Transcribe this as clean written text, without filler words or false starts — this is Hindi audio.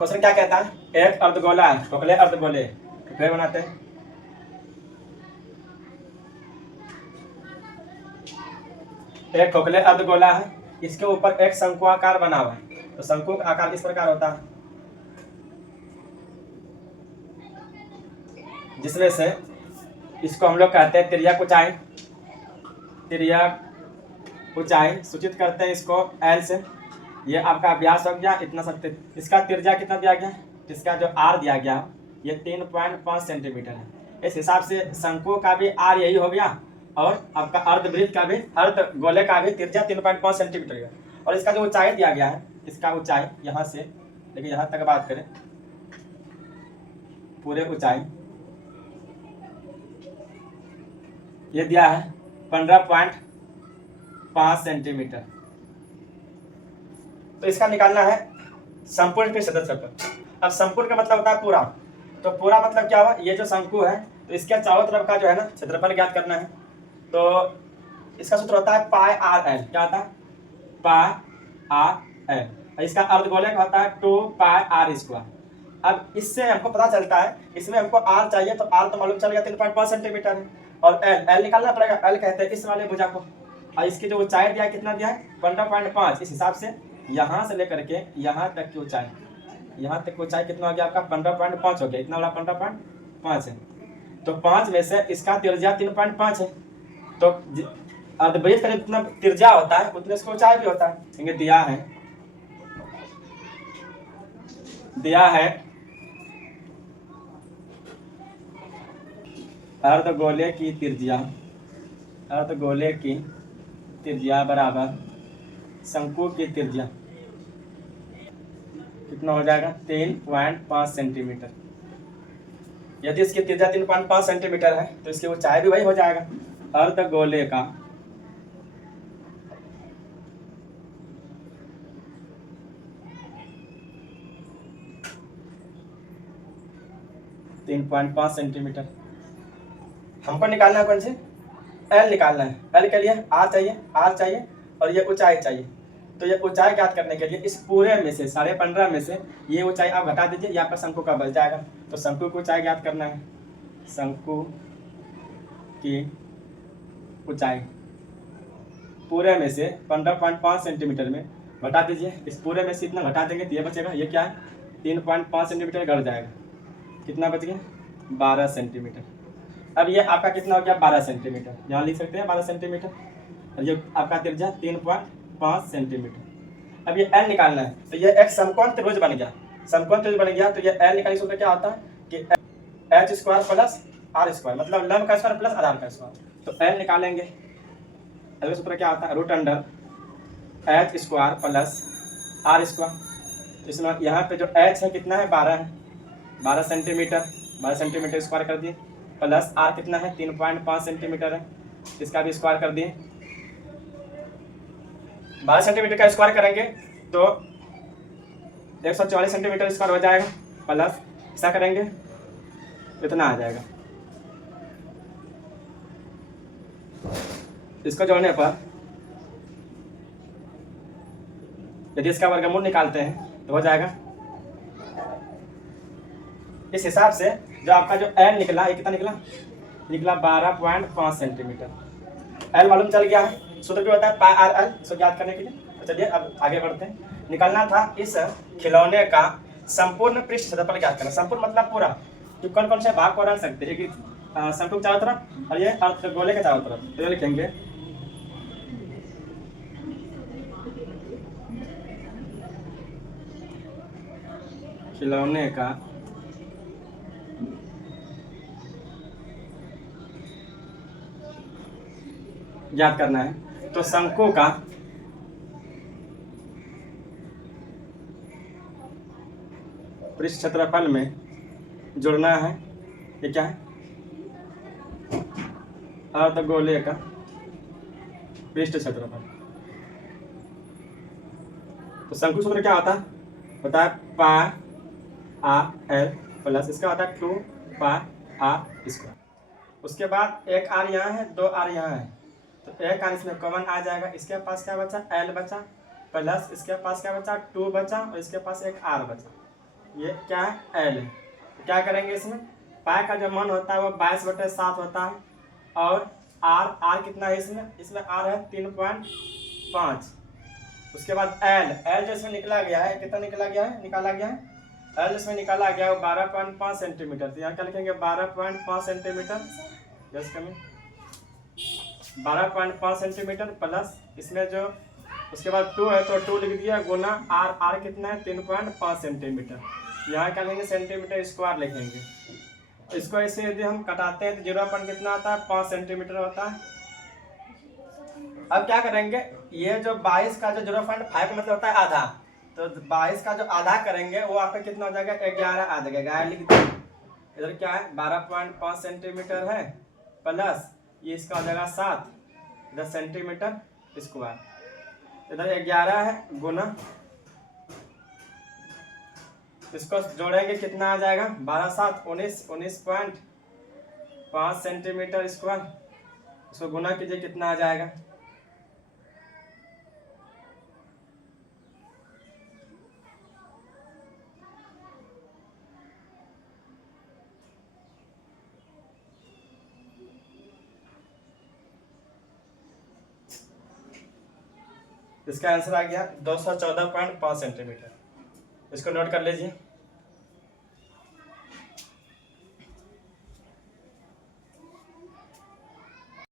क्वेश्चन क्या कहता है, एक अर्धगोला है, खोखले अर्धगोले फिर बनाते हैं। एक खोखले अर्धगोला है, इसके ऊपर एक शंकु आकार बना हुआ है, तो शंकु का आकार इस प्रकार होता है, जिसमें से इसको हम लोग कहते हैं तिर्यक ऊंचाई। तिर्यक ऊंचाई सूचित करते हैं इसको एल से। ये आपका व्यास हो गया इतना सकते। इसका त्रिज्या कितना दिया गया, इसका जो आर दिया गया ये 3.5 सेंटीमीटर है। इस हिसाब से शंकु का भी आर यही हो गया और आपका अर्धवृत्त का भी, अर्धगोले का भी त्रिज्या 3.5 सेंटीमीटर है। और इसका जो ऊंचाई दिया गया है, इसका ऊंचाई यहाँ से लेकिन यहाँ तक बात करें, पूरे ऊंचाई ये दिया है 15.5 सेंटीमीटर। तो इसका निकालना है संपूर्ण पृष्ठ क्षेत्रफल। अब संपूर्ण का मतलब होता है पूरा, तो पूरा मतलब क्या हुआ, ये जो शंकु है तो इसके चारों तरफ का जो है ना क्षेत्रफल ज्ञात करना है। तो इसका सूत्र होता है पाई आर एल। क्या होता है, पाई आर एल। इसका अर्धगोले का होता है 2 पाई आर स्क्वायर। अब इससे हमको पता चलता है, इसमें हमको आर चाहिए तो आर तो मालूम चल गया 3.5 सेंटीमीटर है, और एल एल निकालना पड़ेगा। एल कहते हैं इस वाले भुजा को, और इसकी जो ऊंचाई दिया है कितना दिया है 15.5। इस हिसाब से यहाँ से लेकर के यहाँ तक की ऊंचाई, यहाँ तक की ऊंचाई कितना हो गया आपका 15.5 हो गया। इतना वाला 15.5 है, तो 5 में से इसका त्रिज्या 3.5 है। तो अर्धवृत्त का जितना त्रिज्या होता है उतने इसका ऊंचाई भी होता है। दिया है अर्धगोले की त्रिज्या, अर्धगोले की त्रिज्या बराबर शंकु की त्रिज्या कितना हो जाएगा 3.5 सेंटीमीटर। यदि इसकी त्रिज्या 3.5 सेंटीमीटर है तो इसकी ऊंचाई भी वही हो जाएगा। अर्धगोले का सेंटीमीटर। हमको निकालना है कौन सी, एल निकालना है। एल के लिए आर चाहिए और ये ऊंचाई चाहिए। तो ये ऊंचाई ज्ञात करने के लिए इस पूरे में से 15.5 में से ये ऊंचाई आप घटा दीजिए, यहाँ पर शंकु का बच जाएगा। तो शंकु की ऊंचाई ज्ञात करना है, शंकु की ऊंचाई पूरे में से 15.5 सेंटीमीटर में घटा दीजिए। इस पूरे में से इतना घटा देंगे तो ये बचेगा, ये क्या है 3.5 सेंटीमीटर घट जाएगा। कितना बच गया 12 सेंटीमीटर। अब ये आपका कितना हो गया 12 सेंटीमीटर, यहाँ लिख सकते हैं 12 सेंटीमीटर। और ये आपका त्रिज्या 3.5 सेंटीमीटर। अब ये एल निकालना है, तो ये एक समकोण त्रिभुज बन गया। समकोण त्रिभुज बन गया तो ये एल निकालने सूत्र क्या होता है कि H square plus R square, मतलब लंब का स्क्वायर प्लस आधार का स्क्वायर। तो एल निकालेंगे, एल का सूत्र क्या होता है root under H square plus R square. इसमें यहाँ पे जो एच है कितना है 12 है, 12 सेंटीमीटर, 12 सेंटीमीटर स्क्वायर कर दिए, प्लस आर कितना है 3.5 सेंटीमीटर है, इसका भी स्क्वायर कर दिए। 12 सेंटीमीटर का स्क्वायर करेंगे तो 144 सेंटीमीटर स्क्वायर हो जाएगा, प्लस ऐसा करेंगे इतना आ जाएगा। इसको जोड़ने पर यदि इसका वर्गमूल निकालते हैं तो हो जाएगा इस हिसाब से। जो आपका जो एल निकला ये कितना निकला 12.5 सेंटीमीटर। एल मालूम चल गया है, सूत्र भी होता है पाई आर एल, इसको ज्ञात करने के लिए। तो चलिए अब आगे बढ़ते हैं। निकालना था इस खिलौने का संपूर्ण पृष्ठ क्षेत्रफल ज्ञात करना। संपूर्ण मतलब पूरा, तो कौन कौन से भाग को रख सकते हैं कि शंकु के चारों तरफ और ये अर्धगोले के चारों तरफ। तो लिखेंगे खिलौने का ज्ञात करना है, तो शंकु का पृष्ठ क्षेत्रफल में जोड़ना है, ये क्या है अर्धगोले का पृष्ठ क्षेत्रफल। तो शंकु सूत्र क्या होता है पाई आर एल प्लस इसका होता है 2 पाई आर स्क्वायर। उसके बाद एक आर यहाँ है, 2 आर यहाँ है, तो एक आर इसमें कॉमन आ जाएगा। इसके पास क्या बचा एल बचा, प्लस इसके पास क्या बचा 2 बचा, और इसके पास एक आर बचा। ये क्या है एल। तो क्या करेंगे इसमें, पाई का जो मान होता है वो 22/7 होता है, और आर कितना है इसमें, इसमें आर है 3.5। उसके बाद एल जो इसमें निकला गया है, कितना निकला गया है, निकाला गया है, एल इसमें निकाला गया है 12.5 सेंटीमीटर। तो यहाँ क्या लिखेंगे 12.5 centimetre, just coming 12.5 centimetre plus इसमें जो उसके बाद 2 है तो 2 लिख दिया गुना आर कितना है 3.5 सेंटीमीटर। यहाँ क्या लेंगे सेंटीमीटर स्क्वायर लिखेंगे। इसको ऐसे यदि हम कटाते हैं तो 0 कितना आता है 5 सेंटीमीटर होता है। अब क्या करेंगे, ये जो 22 का जो 0.5 मतलब होता है आधा, तो 22 का जो आधा करेंगे वो आपका कितना हो जाएगा 11 आ जाएगा। 11 लिख दो, इधर क्या है 12.5 सेंटीमीटर है प्लस ये इसका हो जाएगा 7, इधर सेंटीमीटर स्क्वायर, इधर 11 है गुना, इसको जोड़ेंगे कितना आ जाएगा 12×7 19.5 सेंटीमीटर स्क्वायर। इसको गुना कीजिए कितना आ जाएगा, इसका आंसर आ गया 214.5 सेंटीमीटर। इसको नोट कर लीजिए।